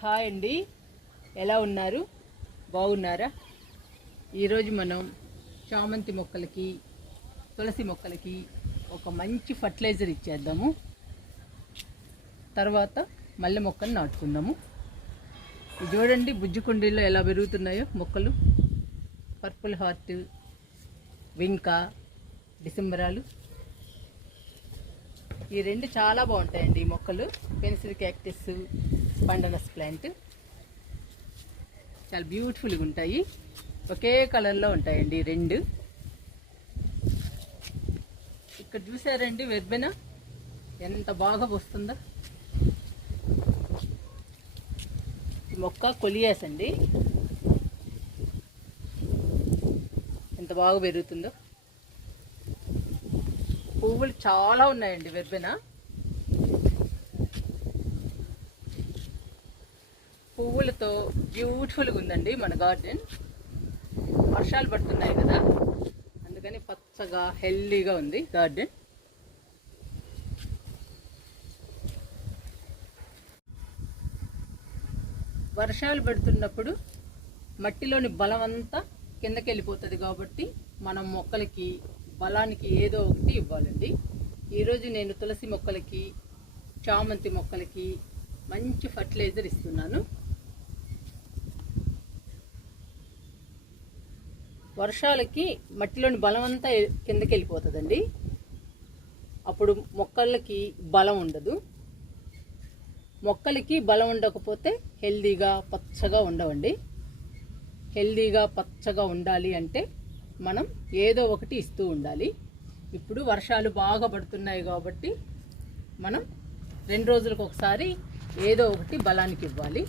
Hi అండి, ఎలా ఉన్నారు? బాగున్నారా? ఈరోజు మనం చామంతి మొక్కలకి, తులసి మొక్కలకి ఒక మంచి ఫర్టిలైజర్ ఇచ్చేద్దాము. తర్వాత మల్లె మొక్కలు నాటుకుందాము. ఇది చూడండి, బుజ్జి కుండీల్లో ఎలా పెరుగుతున్నాయో మొక్కలు. పర్పుల్ హార్ట్, వింకా, డిసెంబరాలు, ఈ రెండు చాలా బాగుంటాయండి. ఈ మొక్కలు పెన్సిల్ క్యాక్టస్, పండనస్ ప్లాంట్ చాలా బ్యూటిఫుల్గా ఉంటాయి. ఒకే కలర్లో ఉంటాయండి ఈ రెండు. ఇక్కడ చూసారండి వెర్బెన ఎంత బాగా వస్తుందో. ఈ మొక్క కొలియాస్ అండి, ఎంత బాగా పెరుగుతుందో. పువ్వులు చాలా ఉన్నాయండి వెర్బెన. పువ్వులతో బ్యూటిఫుల్గా ఉందండి మన గార్డెన్. వర్షాలు పడుతున్నాయి కదా, అందుకని పచ్చగా హెల్దీగా ఉంది గార్డెన్. వర్షాలు పడుతున్నప్పుడు మట్టిలోని బలం అంతా కిందకి వెళ్ళిపోతుంది కాబట్టి మనం మొక్కలకి బలానికి ఏదో ఒకటి ఇవ్వాలండి. ఈరోజు నేను తులసి మొక్కలకి, చామంతి మొక్కలకి మంచి ఫర్టిలైజర్ ఇస్తున్నాను. వర్షాలకి మట్టిలోని బలం అంతా కిందకి వెళ్ళిపోతుందండి. అప్పుడు మొక్కలకి బలం ఉండదు. మొక్కలకి బలం ఉండకపోతే హెల్దీగా పచ్చగా ఉండవండి. హెల్దీగా పచ్చగా ఉండాలి అంటే మనం ఏదో ఒకటి ఇస్తూ ఉండాలి. ఇప్పుడు వర్షాలు బాగా పడుతున్నాయి కాబట్టి మనం 2 రోజులకు ఒకసారి ఏదో ఒకటి బలానికి ఇవ్వాలి.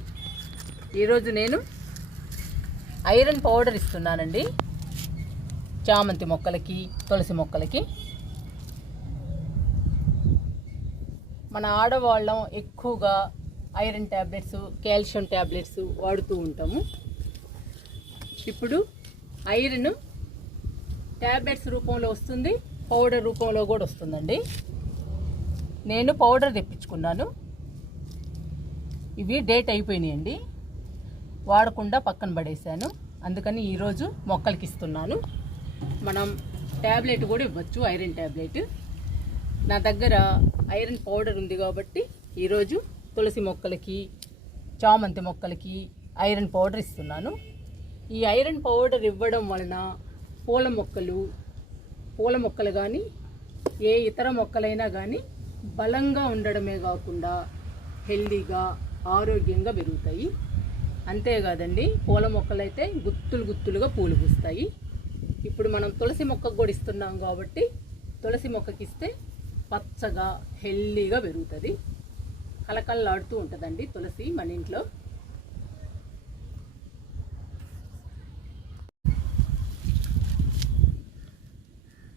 ఈరోజు నేను ఐరన్ పౌడర్ ఇస్తున్నానండి చామంతి మొక్కలకి, తులసి మొక్కలకి. మన ఆడవాళ్ళం ఎక్కువగా ఐరన్ ట్యాబ్లెట్స్, కాల్షియం ట్యాబ్లెట్స్ వాడుతూ ఉంటాము. ఇప్పుడు ఐరన్ ట్యాబ్లెట్స్ రూపంలో వస్తుంది, పౌడర్ రూపంలో కూడా వస్తుందండి. నేను పౌడర్ తెప్పించుకున్నాను. ఇవి డేట్ అయిపోయినాయండి, వాడకుండా పక్కన పడేసాను. అందుకని ఈరోజు మొక్కలకి ఇస్తున్నాను. మనం ట్యాబ్లెట్ కూడా ఇవ్వచ్చు, ఐరన్ ట్యాబ్లెట్. నా దగ్గర ఐరన్ పౌడర్ ఉంది కాబట్టి ఈరోజు తులసి మొక్కలకి, చామంతి మొక్కలకి ఐరన్ పౌడర్ ఇస్తున్నాను. ఈ ఐరన్ పౌడర్ ఇవ్వడం వలన పూల మొక్కలు కానీ ఏ ఇతర మొక్కలైనా కానీ బలంగా ఉండడమే కాకుండా హెల్దీగా, ఆరోగ్యంగా పెరుగుతాయి. అంతేకాదండి, పూల మొక్కలైతే గుత్తులుగా పూలు పూస్తాయి. ఇప్పుడు మనం తులసి మొక్కకు కూడా ఇస్తున్నాం కాబట్టి తులసి మొక్కకి ఇస్తే పచ్చగా హెల్దీగా పెరుగుతుంది. కలకల్లాడుతూ ఉంటుందండి తులసి మన ఇంట్లో.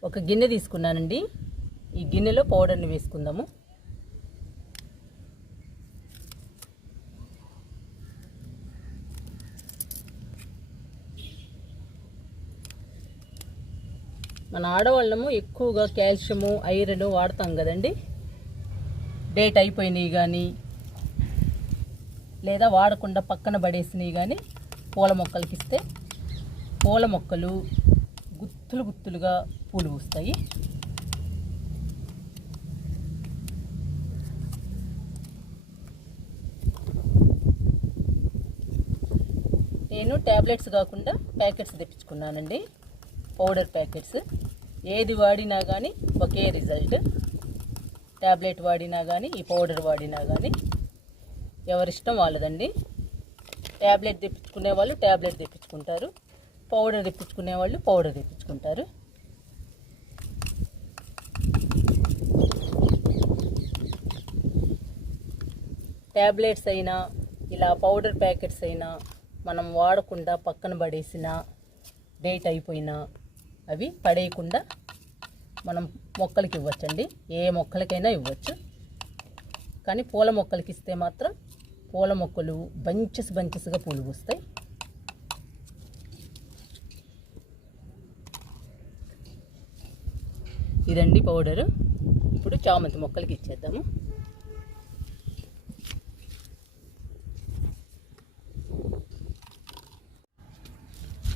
ఒక గిన్నె తీసుకున్నానండి. ఈ గిన్నెలో పౌడర్ని వేసుకుందాము. మన ఆడవాళ్ళము ఎక్కువగా కాల్షియము, ఐరన్ వాడతాం కదండి. డేట్ అయిపోయినాయి కానీ లేదా వాడకుండా పక్కన పడేసినవి కానీ పూల మొక్కలకి ఇస్తే పూల మొక్కలు గుత్తులుగా పూలు పూస్తాయి. నేను ట్యాబ్లెట్స్ కాకుండా ప్యాకెట్స్ తెప్పించుకున్నానండి, పౌడర్ ప్యాకెట్స్. ఏది వాడినా కానీ ఒకే రిజల్ట్. ట్యాబ్లెట్ వాడినా కానీ, ఈ పౌడర్ వాడినా కానీ ఎవరిష్టం వాళ్ళదండి. ట్యాబ్లెట్ తెప్పించుకునే వాళ్ళు ట్యాబ్లెట్ తెప్పించుకుంటారు, పౌడర్ తెప్పించుకునే వాళ్ళు పౌడర్ తెప్పించుకుంటారు. ట్యాబ్లెట్స్ అయినా ఇలా పౌడర్ ప్యాకెట్స్ అయినా మనం వాడకుండా పక్కన పడేసిన, డేట్ అయిపోయినా అవి పడేయకుండా మనం మొక్కలకి ఇవ్వచ్చండి. ఏ మొక్కలకైనా ఇవ్వచ్చు. కానీ పూల మొక్కలకి ఇస్తే మాత్రం పూల మొక్కలు బంచెస్గా పూలు పూస్తాయి. ఇదండి పౌడరు. ఇప్పుడు చామంతి మొక్కలకి ఇచ్చేద్దాము.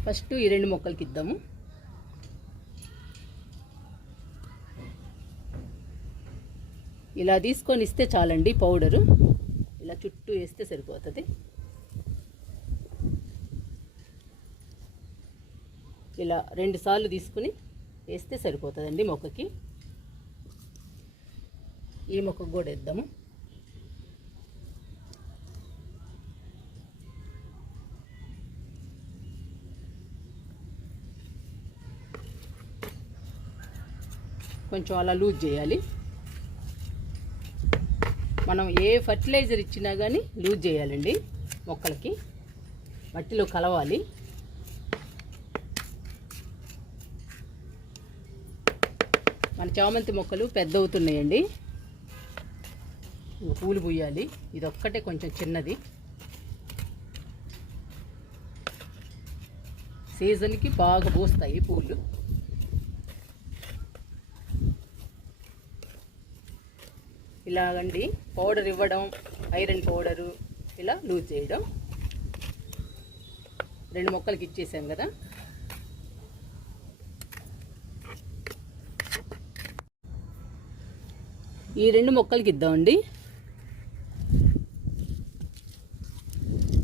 ఫస్ట్ ఈ 2 మొక్కలకి ఇద్దాము. ఇలా తీసుకొని ఇస్తే చాలండి. పౌడరు ఇలా చుట్టూ వేస్తే సరిపోతుంది. ఇలా 2 సార్లు తీసుకుని వేస్తే సరిపోతుందండి మొక్కకి. ఈ మొక్కకు కూడా వేద్దాము. కొంచెం అలా లూజ్ చేయాలి. మనం ఏ ఫర్టిలైజర్ ఇచ్చినా కానీ లూజ్ చేయాలండి. మొక్కలకి మట్టిలో కలవాలి. మన చామంతి మొక్కలు పెద్ద అవుతున్నాయండి. పూలు పూయాలి. ఇదొక్కటే కొంచెం చిన్నది. సీజన్కి బాగా పూస్తాయి పూలు. ఇలాగండి పౌడర్ ఇవ్వడం, ఐరన్ పౌడరు ఇలా లూజ్ చేయడం. 2 మొక్కలకి ఇచ్చేసాం కదా. ఈ 2 మొక్కలకి ఇద్దామండి.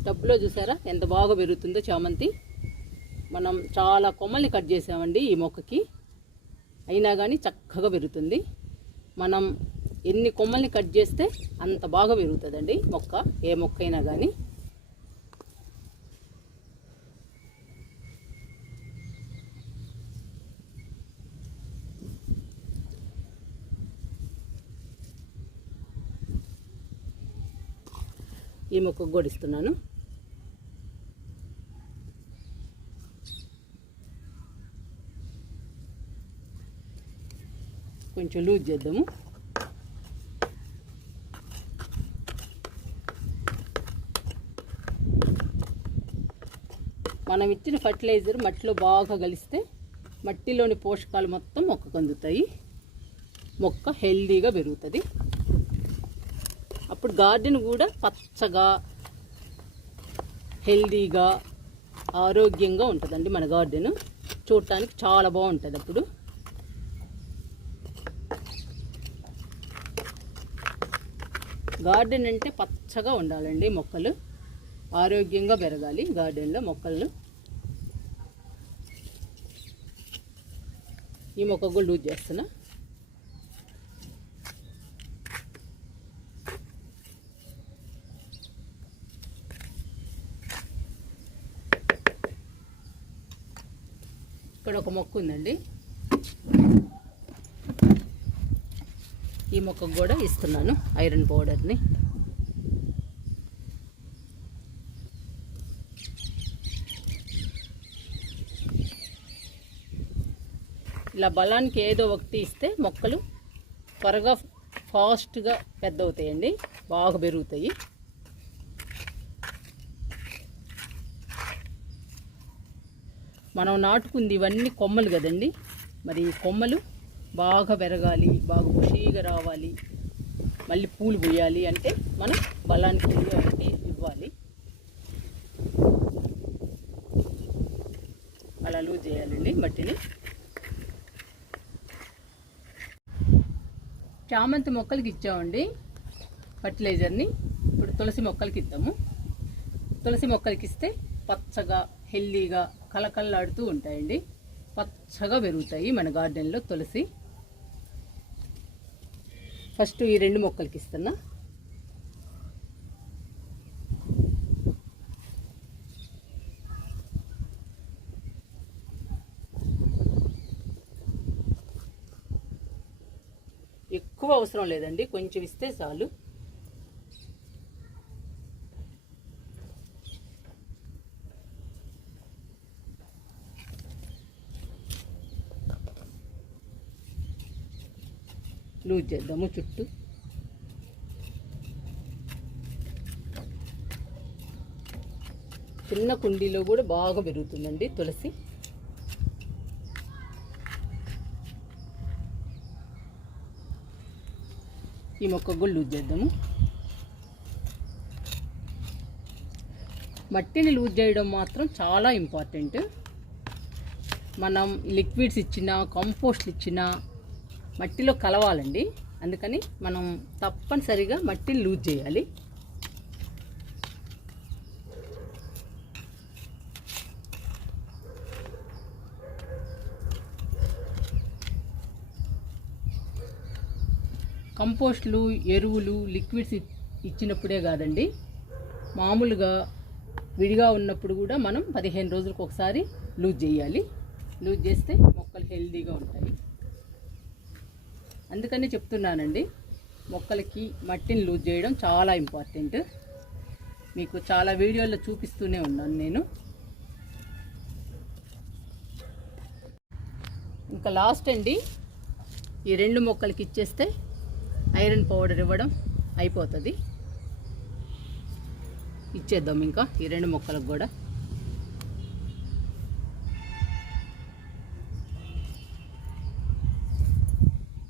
టబ్లో చూసారా ఎంత బాగా పెరుగుతుందో చామంతి. మనం చాలా కొమ్మల్ని కట్ చేసామండి ఈ మొక్కకి, అయినా కానీ చక్కగా పెరుగుతుంది. మనం ఎన్ని కొమ్మల్ని కట్ చేస్తే అంత బాగా పెరుగుతుందండి మొక్క, ఏ మొక్క అయినా కానీ. ఈ మొక్కకు కూడా ఇస్తున్నాను. కొంచెం లూజ్ చేద్దాము. మనం ఇచ్చిన ఫర్టిలైజర్ మట్టిలో బాగా కలిస్తే మట్టిలోని పోషకాలు మొత్తం మొక్కకు అందుతాయి. మొక్క హెల్దీగా పెరుగుతుంది. అప్పుడు గార్డెన్ కూడా పచ్చగా, హెల్దీగా, ఆరోగ్యంగా ఉంటుందండి. మన గార్డెన్ చూడటానికి చాలా బాగుంటుంది. అప్పుడు గార్డెన్ అంటే పచ్చగా ఉండాలండి. మొక్కలు ఆరోగ్యంగా పెరగాలి గార్డెన్లో మొక్కలు. ఈ మొక్క కూడా లూజ్ చేస్తున్నా. ఇక్కడ ఒక మొక్క ఉందండి. ఈ మొక్కకు కూడా ఇస్తున్నాను ఐరన్ పౌడర్ని. ఇలా బలానికి ఏదో ఒకటి ఇస్తే మొక్కలు త్వరగా ఫాస్ట్గా పెద్ద అవుతాయండి, బాగా పెరుగుతాయి. మనం నాటుకుంది ఇవన్నీ కొమ్మలు కదండి. మరి కొమ్మలు బాగా పెరగాలి, బాగా ఖుషీగా రావాలి, మళ్ళీ పూలు పూయాలి అంటే మనం బలానికి ఏదో ఒకటి ఇవ్వాలి. అలా లూజ్ చేయాలండి మట్టిని. చామంతి మొక్కలకి ఇచ్చామండి ఫర్టిలైజర్ని. ఇప్పుడు తులసి మొక్కలకి ఇద్దాము. తులసి మొక్కలకి ఇస్తే పచ్చగా, హెల్దీగా, కలకల్లాడుతూ ఉంటాయండి. పచ్చగా పెరుగుతాయి మన గార్డెన్లో తులసి. ఫస్ట్ ఈ 2 మొక్కలకి ఇస్తున్నా. ఎక్కువ అవసరం లేదండి, కొంచెం ఇస్తే చాలు. లూజ్ చేద్దాము చుట్టూ. చిన్న కుండీలో కూడా బాగా పెరుగుతుందండి తులసి. ఈ మొక్క కూడా లూజ్ చేద్దాము. మట్టిని లూజ్ చేయడం మాత్రం చాలా ఇంపార్టెంట్. మనం లిక్విడ్స్ ఇచ్చినా కంపోస్ట్లు ఇచ్చినా మట్టిలో కలవాలండి. అందుకని మనం తప్పనిసరిగా మట్టిని లూజ్ చేయాలి. కంపోస్ట్లు, ఎరువులు, లిక్విడ్స్ ఇచ్చినప్పుడే కాదండి, మామూలుగా విడిగా ఉన్నప్పుడు కూడా మనం 15 రోజులకు ఒకసారి లూజ్ చేయాలి. లూజ్ చేస్తే మొక్కలు హెల్తీగా ఉంటాయి. అందుకని చెప్తున్నానండి, మొక్కలకి మట్టిని లూజ్ చేయడం చాలా ఇంపార్టెంట్. మీకు చాలా వీడియోల్లో చూపిస్తూనే ఉన్నాను నేను. ఇంకా లాస్ట్ అండి, ఈ 2 మొక్కలకి ఇచ్చేస్తే ఐరన్ పౌడర్ ఇవ్వడం అయిపోతుంది. ఇచ్చేద్దాం ఇంకా ఈ 2 మొక్కలకు కూడా.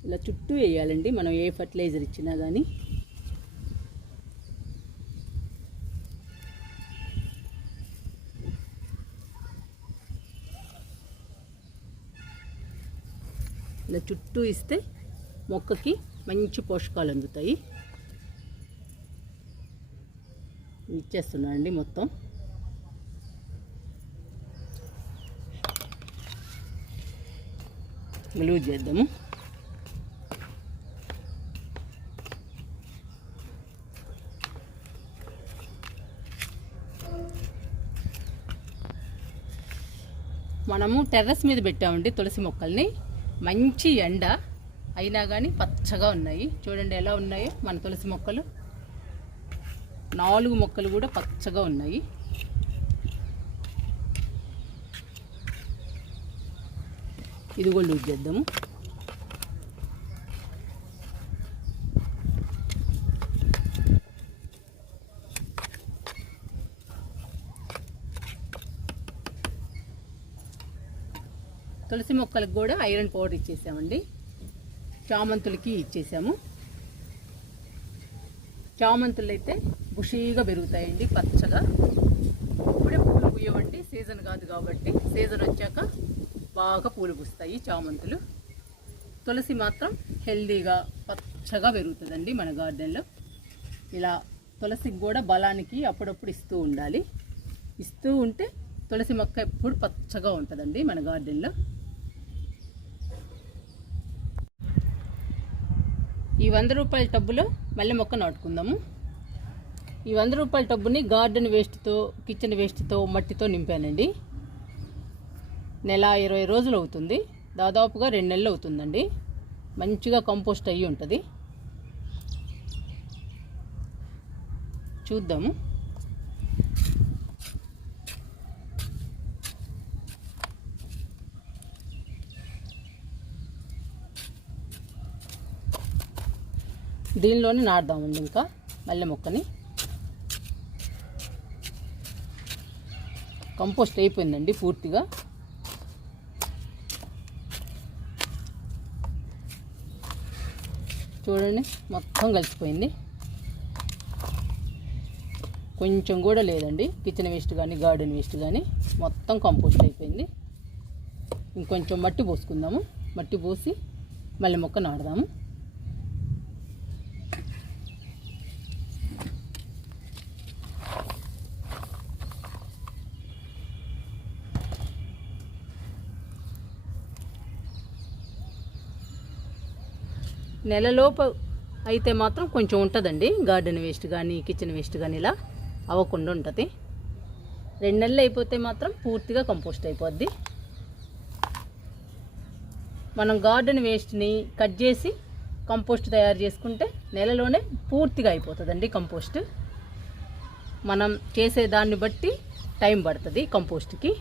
ఇలా చుట్టూ వేయాలండి మనం ఏ ఫర్టిలైజర్ ఇచ్చినా కానీ. ఇలా చుట్టూ ఇస్తే మొక్కకి మంచి పోషకాలు అందుతాయి. ఇచ్చేస్తున్నానండి మొత్తం. లూజ్ చేద్దాము. మనము టెర్రస్ మీద పెట్టామండి తులసి మొక్కల్ని. మంచి ఎండ అయినా కానీ పచ్చగా ఉన్నాయి. చూడండి ఎలా ఉన్నాయో మన తులసి మొక్కలు. 4 మొక్కలు కూడా పచ్చగా ఉన్నాయి. ఇది కూడా లూజ్ చేద్దాము. తులసి మొక్కలకు కూడా ఐరన్ పౌడర్ ఇచ్చేసామండి. చామంతులకి ఇచ్చేసాము. చామంతులు అయితే బుషీగా పెరుగుతాయండి, పచ్చగా. ఇప్పుడే పూలు పూయవండి, సీజన్ కాదు కాబట్టి. సీజన్ వచ్చాక బాగా పూలు పూస్తాయి చామంతులు. తులసి మాత్రం హెల్దీగా పచ్చగా పెరుగుతుందండి మన గార్డెన్లో. ఇలా తులసికి కూడా బలానికి అప్పుడప్పుడు ఇస్తూ ఉండాలి. ఇస్తూ ఉంటే తులసి మొక్క ఎప్పుడు పచ్చగా ఉంటుందండి మన గార్డెన్లో. ఈ 100 రూపాయల టబ్బులో మల్లె మొక్క నాటుకుందాము. ఈ 100 రూపాయల టబ్బుని గార్డెన్ వేస్ట్తో, కిచెన్ వేస్ట్తో, మట్టితో నింపానండి. నెల 20 రోజులు అవుతుంది. దాదాపుగా 2 నెలలు అవుతుందండి. మంచిగా కంపోస్ట్ అయ్యి ఉంటుంది. చూద్దాము. దీనిలోనే నాటుదామండి ఇంకా మల్లె మొక్కని. కంపోస్ట్ అయిపోయిందండి పూర్తిగా. చూడండి మొత్తం కలిసిపోయింది. కొంచెం కూడా లేదండి కిచెన్ వేస్ట్ కానీ గార్డెన్ వేస్ట్ కానీ, మొత్తం కంపోస్ట్ అయిపోయింది. ఇంకొంచెం మట్టి పోసుకుందాము. మట్టి పోసి మల్లె మొక్క నాటుదాము. నెలలోపు అయితే మాత్రం కొంచెం ఉంటుందండి గార్డెన్ వేస్ట్ కానీ కిచెన్ వేస్ట్ కానీ, ఇలా అవ్వకుండా ఉంటుంది. 2 నెలలు అయిపోతే మాత్రం పూర్తిగా కంపోస్ట్ అయిపోద్ది. మనం గార్డెన్ వేస్ట్ని కట్ చేసి కంపోస్ట్ తయారు చేసుకుంటే నెలలోనే పూర్తిగా అయిపోతుందండి కంపోస్ట్. మనం చేసే దాన్ని బట్టి టైం పడుతుంది కంపోస్ట్కి.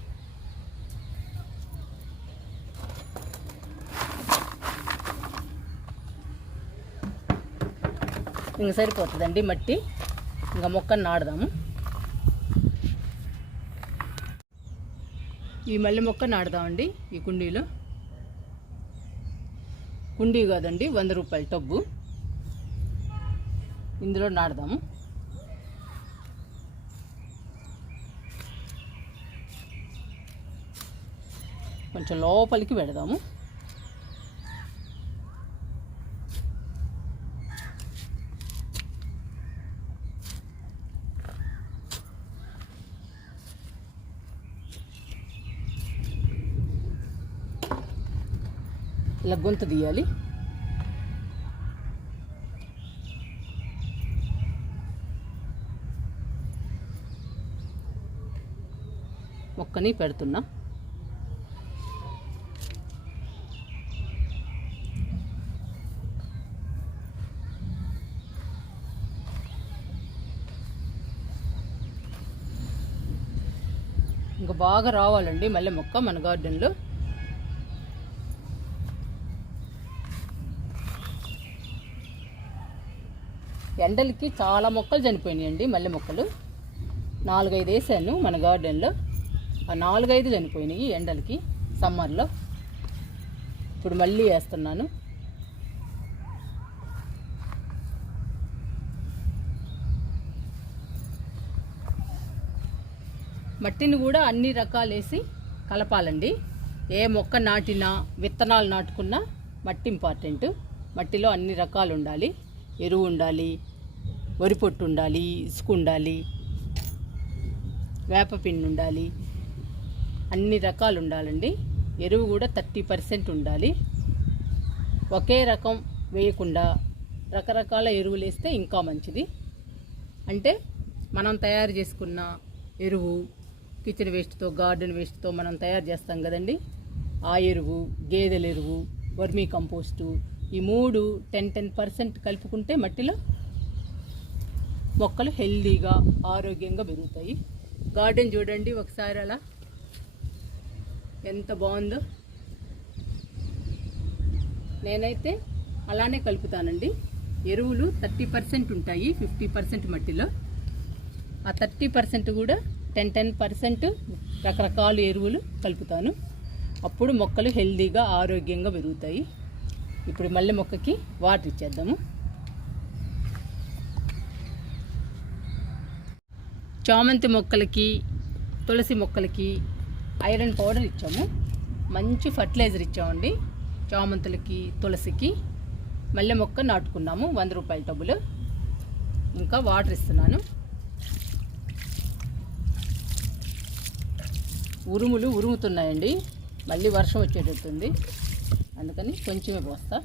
ఇంక సరిపోతుందండి మట్టి. ఇంకా మొక్కను నాటుదాము. ఈ మల్లె మొక్క నాటుదామండి ఈ కుండీలో. కుండీ కాదండి, 100 రూపాయల టబ్బు. ఇందులో నాటుదాము. కొంచెం లోపలికి పెడదాము. ఇలా గొంతు తీయాలి. మొక్కని పెడుతున్నా. ఇంకా బాగా రావాలండి మల్లె మొక్క మన గార్డెన్లో. ఎండలకి చాలా మొక్కలు చనిపోయినాయండి. మల్లె మొక్కలు 4-5 వేసాను మన గార్డెన్లో. ఆ 4-5 చనిపోయినాయి ఎండలకి సమ్మర్లో. ఇప్పుడు మళ్ళీ వేస్తున్నాను. మట్టిని కూడా అన్ని రకాలు వేసి కలపాలండి. ఏ మొక్క నాటినా విత్తనాలు నాటుకున్నా మట్టి ఇంపార్టెంట్. మట్టిలో అన్ని రకాలు ఉండాలి. ఎరువు ఉండాలి, వరి పొట్టు ఉండాలి, ఇసుక ఉండాలి, వేపపిండి ఉండాలి, అన్ని రకాలు ఉండాలండి. ఎరువు కూడా 30% ఉండాలి. ఒకే రకం వేయకుండా రకరకాల ఎరువులు వేస్తే ఇంకా మంచిది. అంటే మనం తయారు చేసుకున్న ఎరువు కిచెన్ వేస్ట్తో, గార్డెన్ వేస్ట్తో మనం తయారు చేస్తాం కదండి. ఆ ఎరువు, గేదెల ఎరువు, వర్మీ కంపోస్టు, ఈ 3 10% కలుపుకుంటే మట్టిలో మొక్కలు హెల్దీగా ఆరోగ్యంగా పెరుగుతాయి. గార్డెన్ చూడండి ఒకసారి అలా ఎంత బాగుందో. నేనైతే అలానే కలుపుతానండి. ఎరువులు 30% ఉంటాయి 50% మట్టిలో. ఆ 30% కూడా 10% రకరకాల ఎరువులు కలుపుతాను. అప్పుడు మొక్కలు హెల్దీగా ఆరోగ్యంగా పెరుగుతాయి. ఇప్పుడు మల్లె మొక్కకి వాటర్ ఇచ్చేద్దాము. చామంతి మొక్కలకి, తులసి మొక్కలకి ఐరన్ పౌడర్ ఇచ్చాము. మంచి ఫర్టిలైజర్ ఇచ్చామండి. చామంతులకి, తులసికి. మల్లె మొక్క నాటుకున్నాము 100 రూపాయల టబ్బులు. ఇంకా వాటర్ ఇస్తున్నాను. ఉరుములు ఉరుముతున్నాయండి. మళ్ళీ వర్షం వచ్చేటట్టుంది, అందుకని కొంచెమే పోస్తా.